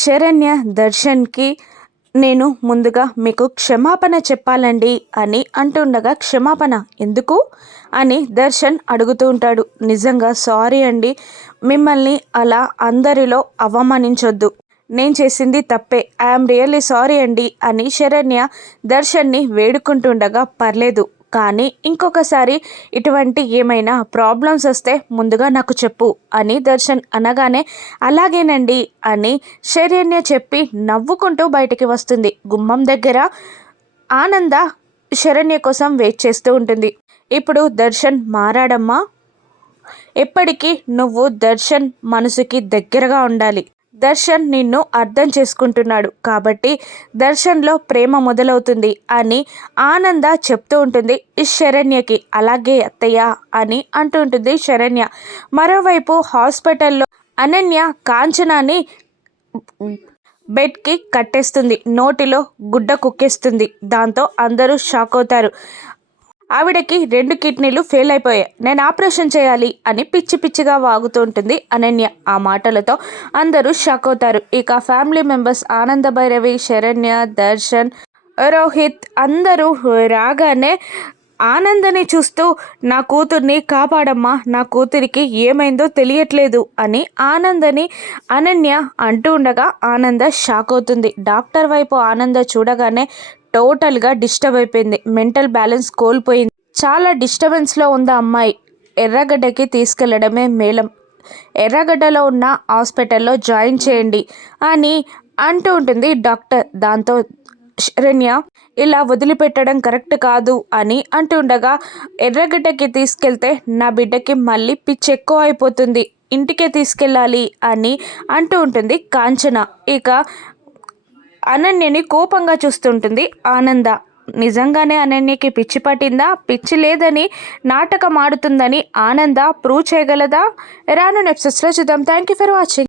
శరణ్య దర్శన్కి నేను ముందుగా మీకు క్షమాపణ చెప్పాలండి అని అంటుండగా, క్షమాపణ ఎందుకు అని దర్శన్ అడుగుతూ ఉంటాడు. నిజంగా సారీ అండి, మిమ్మల్ని అలా అందరిలో అవమానించొద్దు, నేను చేసింది తప్పే, ఐఎమ్ రియల్లీ సారీ అండి అని శరణ్య దర్శన్ని వేడుకుంటుండగా, పర్లేదు కానీ ఇంకొకసారి ఇటువంటి ఏమైనా ప్రాబ్లమ్స్ వస్తే ముందుగా నాకు చెప్పు అని దర్శన్ అనగానే, అలాగేనండి అని శరణ్య చెప్పి నవ్వుకుంటూ బయటికి వస్తుంది. గుమ్మం దగ్గర ఆనంద శరణ్య కోసం వెయిట్ చేస్తూ ఉంటుంది. ఇప్పుడు దర్శన్ మారాడమ్మా, ఎప్పటికీ నువ్వు దర్శన్ మనసుకి దగ్గరగా ఉండాలి. దర్శన్ నిన్ను అర్థం చేసుకుంటున్నాడు కాబట్టి దర్శన్లో ప్రేమ మొదలవుతుంది అని ఆనంద చెప్తూ ఉంటుంది శరణ్యకి. అలాగే అత్తయ్య అని అంటూ ఉంటుంది శరణ్య. మరోవైపు హాస్పిటల్లో అనన్య కాంచనాని బెడ్కి కట్టేస్తుంది, నోటిలో గుడ్డ కుక్కేస్తుంది. దాంతో అందరూ షాక్ అవుతారు. ఆవిడకి 2 కిడ్నీలు ఫెయిల్ అయిపోయాయి, నేను ఆపరేషన్ చేయాలి అని పిచ్చి పిచ్చిగా వాగుతూ ఉంటుంది అనన్య. ఆ మాటలతో అందరూ షాక్ అవుతారు. ఇక ఫ్యామిలీ మెంబర్స్ ఆనంద భైరవి, శరణ్య, దర్శన్, రోహిత్ అందరూ రాగానే ఆనందని చూస్తూ, నా కూతుర్ని కాపాడమ్మా, నా కూతురికి ఏమైందో తెలియట్లేదు అని ఆనందని అనన్య అంటూ ఉండగా ఆనంద షాక్ అవుతుంది. డాక్టర్ వైపు ఆనంద చూడగానే టోటల్గా డిస్టర్బ్ అయిపోయింది, మెంటల్ బ్యాలెన్స్ కోల్పోయింది. చాలా డిస్టర్బెన్స్లో ఉంది అమ్మాయి, ఎర్రగడ్డకి తీసుకెళ్లడమే మేలం, ఎర్రగడ్డలో ఉన్న హాస్పిటల్లో జాయిన్ చేయండి అని అంటూ ఉంటుంది డాక్టర్. దాంతో శరణ్య ఇలా వదిలిపెట్టడం కరెక్ట్ కాదు అని అంటుండగా, ఎర్రగడ్డకి తీసుకెళ్తే నా బిడ్డకి మళ్ళీ పిచ్చి ఎక్కువ అయిపోతుంది, ఇంటికే తీసుకెళ్ళాలి అని అంటూ ఉంటుంది కాంచన. ఇక అనన్యని కోపంగా చూస్తుంటుంది ఆనంద. నిజంగానే అనన్యకి పిచ్చి పట్టిందా, పిచ్చి లేదని నాటకం ఆడుతుందని ఆనంద ప్రూవ్ చేయగలదా? రాను ఎపిసోడ్స్లో చూద్దాం. Thank you for watching.